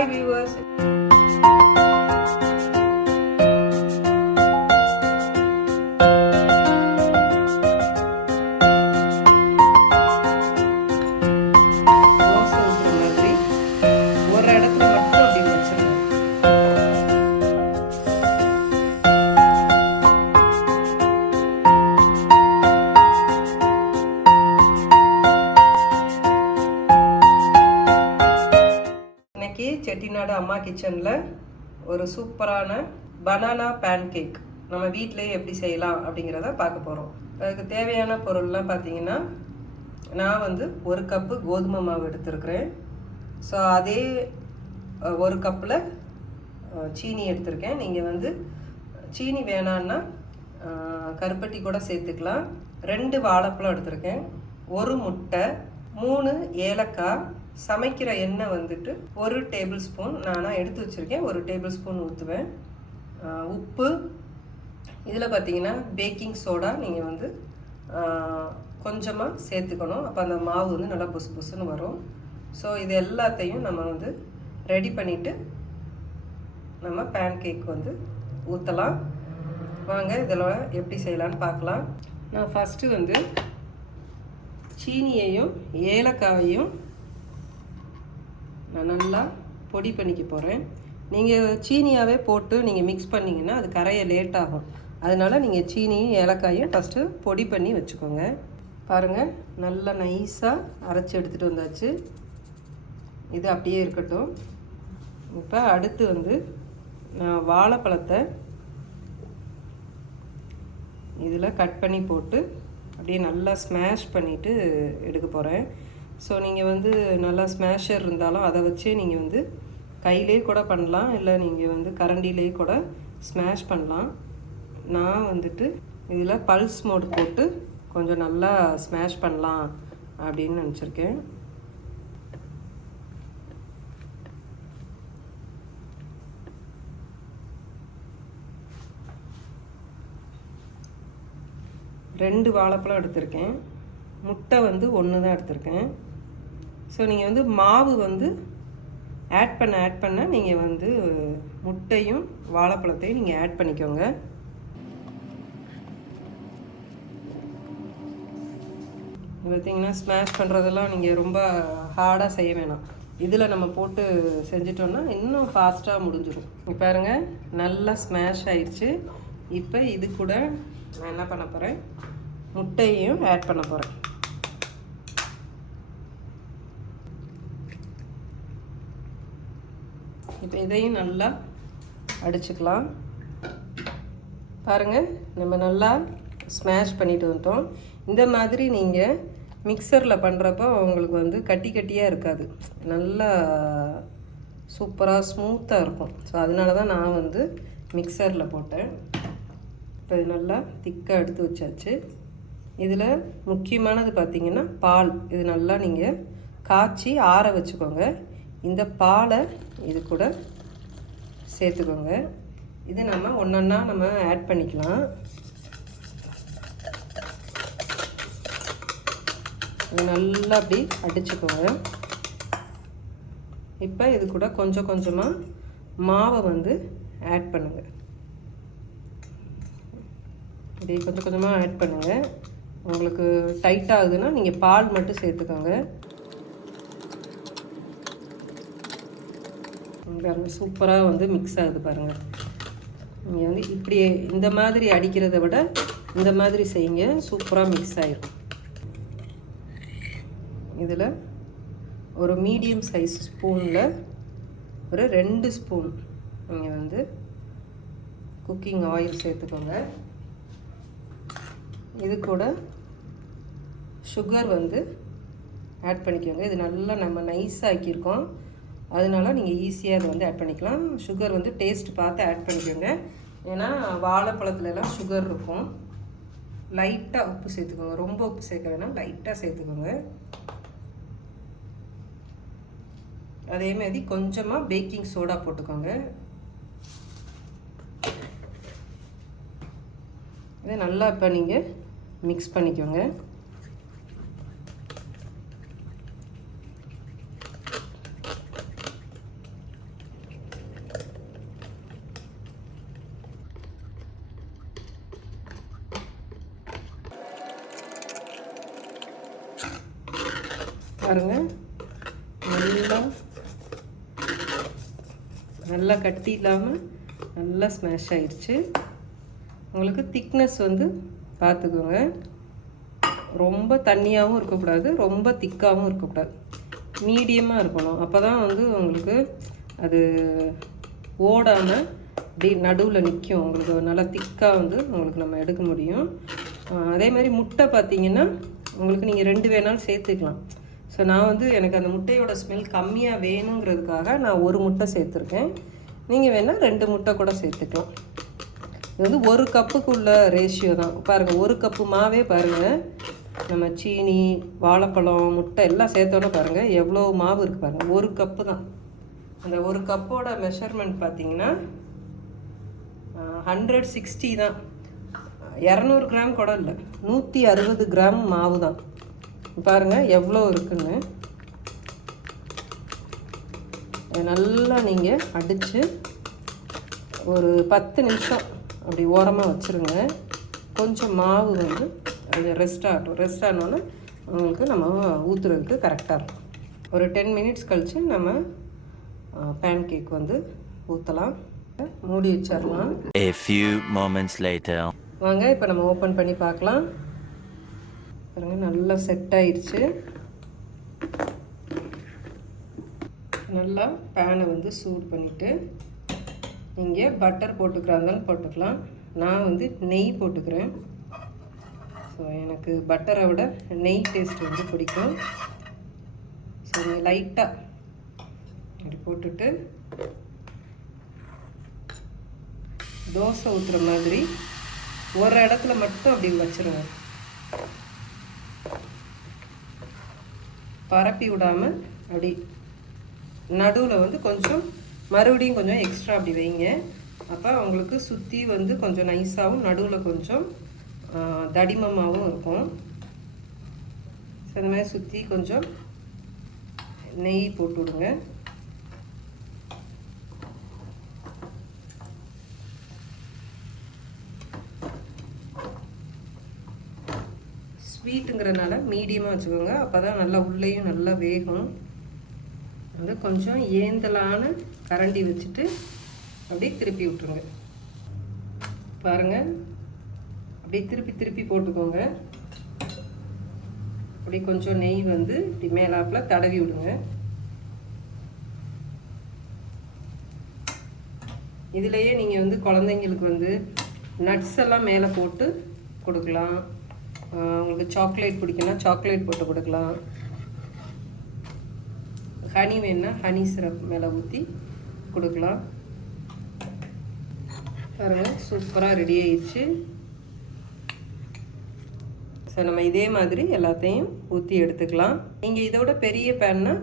Bye viewers. அம்மா கிச்சனில் ஒரு சூப்பரான பனானா பேன் கேக் நம்ம வீட்டிலேயே எப்படி செய்யலாம் அப்படிங்கிறத பார்க்க போகிறோம் அதுக்கு தேவையான பொருள்லாம் பார்த்தீங்கன்னா நான் வந்து ஒரு கப்பு கோதுமை மாவு எடுத்திருக்கிறேன். ஸோ அதே ஒரு கப்பில் சீனி எடுத்திருக்கேன். நீங்கள் வந்து சீனி வேணான்னா கருப்பட்டி கூட சேர்த்துக்கலாம். ரெண்டு வாழைப்பழம் எடுத்திருக்கேன். ஒரு முட்டை மூணு ஏலக்காய் சமைக்கிற எண்ணெய் வந்துட்டு ஒரு டேபிள் ஸ்பூன் நான் எடுத்து வச்சுருக்கேன். ஒரு டேபிள் ஸ்பூன் ஊற்றுவேன் உப்பு. இதில் பார்த்தீங்கன்னா பேக்கிங் சோடா நீங்கள் வந்து கொஞ்சமாக சேர்த்துக்கணும். அப்போ அந்த மாவு வந்து நல்லா புசு புசுன்னு வரும். ஸோ இது எல்லாத்தையும் நம்ம வந்து ரெடி பண்ணிவிட்டு நம்ம பேன் கேக் வந்து ஊற்றலாம் வாங்க இதில் எப்படி செய்யலான்னு பார்க்கலாம். நான் ஃபஸ்ட்டு வந்து சீனியையும் ஏலக்காயையும் நான் நல்லா பொடி பண்ணிக்க போகிறேன் நீங்கள் சீனியாகவே போட்டு நீங்கள் மிக்ஸ் பண்ணிங்கன்னா அது கரைய லேட் ஆகும். அதனால் நீங்கள் சீனியும் ஏலக்காயும் ஃபஸ்ட்டு பொடி பண்ணி வச்சுக்கோங்க. பாருங்கள் நல்லா நைஸாக அரைச்சி எடுத்துகிட்டு வந்தாச்சு. இது அப்படியே இருக்கட்டும். இப்போ அடுத்து வந்து நான் வாழைப்பழத்தை இதில் கட் பண்ணி போட்டு அப்படியே நல்லா ஸ்மாஷ் பண்ணிவிட்டு எடுக்க போகிறேன் ஸோ நீங்கள் வந்து நல்லா ஸ்மாஷர் இருந்தாலும் அதை வச்சே நீங்கள் வந்து கையிலே கூட பண்ணலாம். இல்லை நீங்கள் வந்து கரண்டிலே கூட ஸ்மாஷ் பண்ணலாம். நான் வந்துட்டு இதில் பல்ஸ் மோட் போட்டு கொஞ்சம் நல்லா ஸ்மாஷ் பண்ணலாம் அப்படின்னு நினச்சிருக்கேன். ரெண்டு வாழைப்பழம் எடுத்திருக்கேன். முட்டை வந்து ஒன்று தான் எடுத்திருக்கேன். ஸோ நீங்கள் வந்து மாவு வந்து ஆட் பண்ண ஆட் பண்ண நீங்கள் வந்து முட்டையும் வாழைப்பழத்தையும் நீங்கள் ஆட் பண்ணிக்கோங்க. பார்த்தீங்கன்னா ஸ்மாஷ் பண்ணுறதெல்லாம் நீங்கள் ரொம்ப ஹார்டாக செய்ய வேணாம். இதில் நம்ம போட்டு செஞ்சிட்டோம்னா இன்னும் ஃபாஸ்ட்டாக முடிஞ்சிடும் பாருங்கள் பாருங்க நல்லா ஸ்மாஷ் ஆயிடுச்சு இப்போ இது கூட நான் என்ன பண்ண போகிறேன் முட்டையையும் ஆட் பண்ண போகிறேன் இப்போ இதையும் நல்லா அடிச்சுக்கலாம். பாருங்கள் நம்ம நல்லா ஸ்மாஷ் பண்ணிட்டு வந்துட்டோம். இந்த மாதிரி நீங்கள் மிக்சரில் பண்ணுறப்போ உங்களுக்கு வந்து கட்டி கட்டியாக இருக்காது. நல்லா சூப்பராக ஸ்மூத்தாக இருக்கும். ஸோ அதனால தான் நான் வந்து மிக்சரில் போட்டேன். இப்போ இது நல்லா திக்காக எடுத்து வச்சாச்சு. இதில் முக்கியமானது பார்த்திங்கன்னா பால். இது நல்லா நீங்கள் காய்ச்சி ஆற வச்சுக்கோங்க. இந்த பாலை இது கூட சேர்த்துக்கோங்க. இது நம்ம ஒன்றா நம்ம ஆட் பண்ணிக்கலாம். இது நல்லா அப்படி அடிச்சுக்கோங்க. இப்போ இது கூட கொஞ்சம் கொஞ்சமாக மாவை வந்து ஆட் பண்ணுங்கள் இப்படி கொஞ்சம் கொஞ்சமாக ஆட் பண்ணுங்கள் உங்களுக்கு டைட் ஆகுதுன்னா நீங்கள் பால் மட்டும் சேர்த்துக்கோங்க. பாருங்கள் சூப்பராக வந்து மிக்ஸ் ஆகுது பாருங்கள் நீங்கள் வந்து இப்படி இந்த மாதிரி அடிக்கிறத விட இந்த மாதிரி செய்யுங்க சூப்பராக மிக்ஸ் ஆகிடும் இதில் ஒரு மீடியம் சைஸ் ஸ்பூனில் ஒரு ரெண்டு ஸ்பூன் நீங்கள் வந்து குக்கிங் ஆயில் சேர்த்துக்கோங்க. இது கூட சுகர் வந்து ஆட் பண்ணிக்கோங்க. இது நல்லா நம்ம நைஸ் ஆக்கியிருக்கோம். அதனால நீங்கள் ஈஸியாக அதை வந்து ஆட் பண்ணிக்கலாம். சுகர் வந்து டேஸ்ட் பார்த்து ஆட் பண்ணிக்கோங்க. ஏன்னா வாழைப்பழத்துலலாம் சுகர் இருக்கும். லைட்டாக உப்பு சேர்த்துக்கோங்க. ரொம்ப உப்பு சேர்க்க வேணாம். லைட்டாக சேர்த்துக்கோங்க. அதே மாதிரி கொஞ்சமாக பேக்கிங் சோடா போட்டுக்கோங்க. இதை நல்லா இப்போ நீங்கள் மிக்ஸ் பண்ணிக்கோங்க. பாருங்கள் நல்லா நல்லா கட்டி இல்லாமல் நல்லா ஸ்மாஷ் ஆயிடுச்சு உங்களுக்கு திக்னஸ் வந்து பார்த்துக்கோங்க ரொம்ப தண்ணியாகவும் இருக்கக்கூடாது ரொம்ப திக்காகவும் இருக்கக்கூடாது. மீடியமாக இருக்கணும். அப்போ தான் வந்து உங்களுக்கு அது ஓடாமல் அப்படி நடுவில் நிற்கும் உங்களுக்கு நல்லா திக்காக வந்து உங்களுக்கு நம்ம எடுக்க முடியும். அதே மாதிரி முட்டை பார்த்திங்கன்னா உங்களுக்கு நீங்கள் ரெண்டு வேணாலும் சேர்த்துக்கலாம். ஸோ நான் வந்து எனக்கு அந்த முட்டையோட ஸ்மெல் கம்மியாக வேணுங்கிறதுக்காக நான் ஒரு முட்டை சேர்த்துருக்கேன். நீங்கள் வேணால் ரெண்டு முட்டை கூட சேர்த்துக்கலாம். இது வந்து ஒரு கப்புக்கு உள்ள ரேஷியோ தான். பாருங்கள் ஒரு கப்பு மாவே பாருங்கள் நம்ம சீனி வாழைப்பழம் முட்டை எல்லாம் சேர்த்தோன்னே பாருங்கள் எவ்வளோ மாவு இருக்குது பாருங்கள் ஒரு கப்பு தான். அந்த ஒரு கப்போட மெஷர்மெண்ட் பார்த்தீங்கன்னா ஹண்ட்ரட் சிக்ஸ்டி தான். இரநூறு கிராம் கூட இல்லை. நூற்றி அறுபது கிராம் மாவு தான். பாருங்கள் எவ்வளோ இருக்குன்னு. நல்லா நீங்கள் அடித்து ஒரு பத்து நிமிஷம் அப்படி ஓரமாக வச்சுருங்க. கொஞ்சம் மாவு வந்து அது ரெஸ்ட் ஆகட்டும். ரெஸ்ட் ஆனோன்னே உங்களுக்கு நம்ம ஊற்றுறதுக்கு கரெக்டாக இருக்கும். ஒரு டென் மினிட்ஸ் கழித்து நம்ம பேன் கேக் வந்து ஊற்றலாம் மூடி வச்சிடலாம் A few moments later. வாங்க இப்போ நம்ம ஓப்பன் பண்ணி பார்க்கலாம். பாருங்க நல்லா செட் ஆயிடுச்சு நல்லா பேனை வந்து சூடு பண்ணிவிட்டு நீங்கள் பட்டர் போட்டுக்கிறாந்தாலும் போட்டுக்கலாம். நான் வந்து நெய் போட்டுக்கிறேன். ஸோ எனக்கு பட்டரை விட நெய் டேஸ்ட் வந்து பிடிக்கும். ஸோ நீங்கள் லைட்டாக அப்படி போட்டுட்டு தோசை ஊற்றுற மாதிரி ஒரு இடத்துல மட்டும் அப்படி வச்சுருவேன். பரப்பி விடாமல் அப்படி நடுவில் வந்து கொஞ்சம் மறுபடியும் கொஞ்சம் எக்ஸ்ட்ரா அப்படி வைங்க. அப்போ உங்களுக்கு சுற்றி வந்து கொஞ்சம் நைஸாகவும் நடுவில் கொஞ்சம் தடிமமாகவும் இருக்கும். ஸோ இந்த மாதிரி சுற்றி கொஞ்சம் நெய் போட்டு விடுங்க. ஸ்வீட்டுங்கிறனால மீடியமாக வச்சுக்கோங்க. அப்போ தான் நல்லா உள்ளேயும் நல்லா வேகும். வந்து கொஞ்சம் ஏந்தலான கரண்டி வச்சுட்டு அப்படியே திருப்பி விட்ருங்க பாருங்கள் அப்படியே திருப்பி திருப்பி போட்டுக்கோங்க. அப்படி கொஞ்சம் நெய் வந்து இப்படி மேலாப்பில் தடவி விடுங்க. இதுலேயே நீங்கள் வந்து குழந்தைங்களுக்கு வந்து நட்ஸ் எல்லாம் மேலே போட்டு கொடுக்கலாம். உங்களுக்கு சாக்லேட் பிடிக்குன்னா சாக்லேட் போட்டு கொடுக்கலாம். ஹனி வேணுன்னா ஹனி சிரப் மேலே ஊற்றி கொடுக்கலாம். பாருங்கள் சூப்பராக ரெடி ஆயிடுச்சு. ஸோ நம்ம இதே மாதிரி எல்லாத்தையும் ஊற்றி எடுத்துக்கலாம். நீங்கள் இதோட பெரிய பேன்னா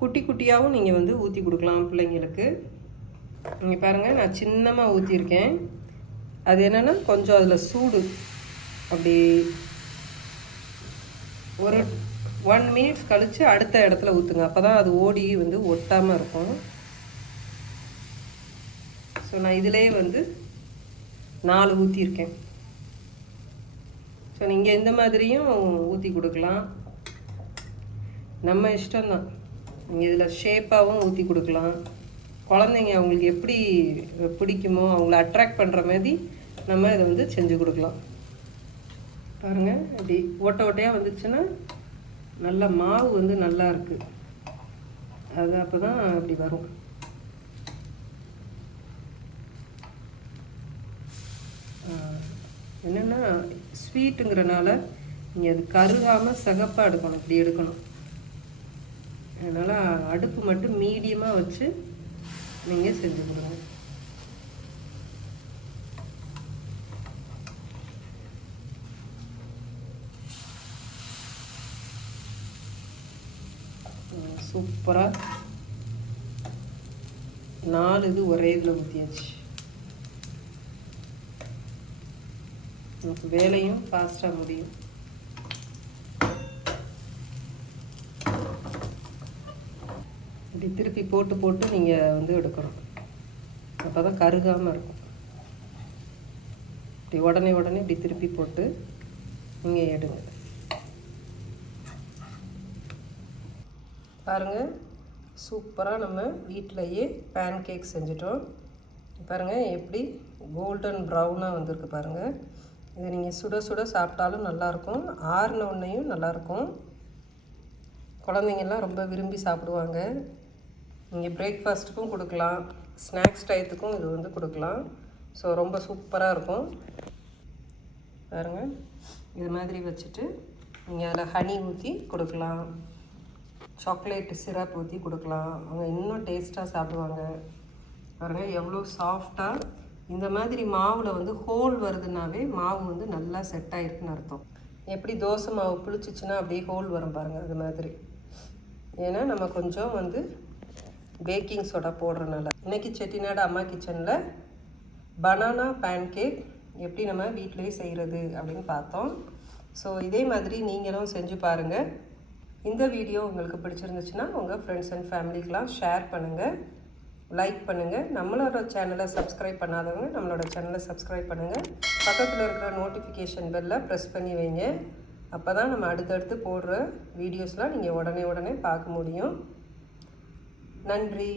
குட்டி குட்டியாகவும் நீங்கள் வந்து ஊற்றி கொடுக்கலாம் பிள்ளைங்களுக்கு. நீங்கள் பாருங்கள் நான் சின்னமாக ஊற்றிருக்கேன் அது என்னென்னா கொஞ்சம் அதில் சூடு அப்படி ஒரு ஒன் மினிட்ஸ் கழித்து அடுத்த இடத்துல ஊற்றுங்க அப்போ தான் அது ஓடி வந்து ஒட்டாமல் இருக்கும். ஸோ நான் இதிலே வந்து நாலு ஊற்றிருக்கேன் ஸோ நீங்கள் இந்த மாதிரியும் ஊற்றி கொடுக்கலாம். நம்ம இஷ்டம்தான். நீங்கள் இதில் ஷேப்பாகவும் ஊற்றி கொடுக்கலாம். குழந்தைங்க அவங்களுக்கு எப்படி பிடிக்குமோ அவங்கள அட்ராக்ட் பண்ணுற மாதிரி நம்ம இதை வந்து செஞ்சு கொடுக்கலாம். பாருங்கள் இப்படி ஓட்டை ஓட்டையாக வந்துச்சுன்னா நல்ல மாவு வந்து நல்லா இருக்குது அது அப்போ தான் அப்படி வரும். என்னென்னா ஸ்வீட்டுங்கிறனால நீங்கள் அது கருகாமல் சிகப்பாக எடுக்கணும் இப்படி எடுக்கணும். அதனால் அடுப்பு மட்டும் மீடியமாக வச்சு நீங்கள் செஞ்சு கொடுங்க. சூப்பராக நாலு இது ஒரே இதில் ஊற்றியாச்சு நமக்கு வேலையும் ஃபாஸ்ட்டாக முடியும். இப்படி திருப்பி போட்டு போட்டு நீங்கள் வந்து எடுக்கணும். அப்போ தான் கருகாமல் இருக்கும். இப்படி உடனே உடனே இப்படி திருப்பி போட்டு நீங்கள் எடுங்க. பாருங்கள் சூப்பராக நம்ம வீட்டிலையே பேன் கேக் செஞ்சிட்டோம். பாருங்கள் எப்படி கோல்டன் ப்ரௌனாக வந்திருக்கு பாருங்கள் இதை நீங்கள் சுட சுட சாப்பிட்டாலும் நல்லாயிருக்கும். ஆறின உடனேயும் நல்லாயிருக்கும். குழந்தைங்கள்லாம் ரொம்ப விரும்பி சாப்பிடுவாங்க. நீங்கள் பிரேக்ஃபாஸ்ட்டுக்கும் கொடுக்கலாம். ஸ்நாக்ஸ் டயத்துக்கும் இது வந்து கொடுக்கலாம். ஸோ ரொம்ப சூப்பராக இருக்கும். பாருங்கள் இது மாதிரி வச்சுட்டு நீங்கள் அதில் ஹனி ஊற்றி கொடுக்கலாம். சாக்லேட் சிரப் ஊற்றி கொடுக்கலாம். அவங்க இன்னும் டேஸ்ட்டாக சாப்பிடுவாங்க. பாருங்கள் எவ்வளோ சாஃப்டாக இந்த மாதிரி மாவில் வந்து ஹோல் வருதுனாவே மாவு வந்து நல்லா செட் ஆகிருக்குன்னு அர்த்தம். எப்படி தோசை மாவு புளிச்சிச்சுன்னா அப்படியே ஹோல் வரும் பாருங்கள் அது மாதிரி. ஏன்னா நம்ம கொஞ்சம் வந்து பேக்கிங் சோடா போடுறனால இன்றைக்கி செட்டிநாடு அம்மா கிச்சனில் பனானா பேன்கேக் எப்படி நம்ம வீட்டிலேயே செய்கிறது அப்படின்னு பார்த்தோம். ஸோ இதே மாதிரி நீங்களும் செஞ்சு பாருங்கள் இந்த வீடியோ உங்களுக்கு பிடிச்சிருந்துச்சுன்னா உங்கள் ஃப்ரெண்ட்ஸ் அண்ட் ஃபேமிலிக்கெலாம் ஷேர் பண்ணுங்கள் லைக் பண்ணுங்கள் நம்மளோட சேனலை சப்ஸ்கிரைப் பண்ணாதவங்க நம்மளோட சேனலை சப்ஸ்கிரைப் பண்ணுங்கள் பக்கத்தில் இருக்கிற நோட்டிஃபிகேஷன் பெல்லை ப்ரெஸ் பண்ணி வைங்க. அப்போ தான் நம்ம அடுத்தடுத்து போடுற வீடியோஸ்லாம் நீங்கள் உடனே உடனே பார்க்க முடியும். நன்றி.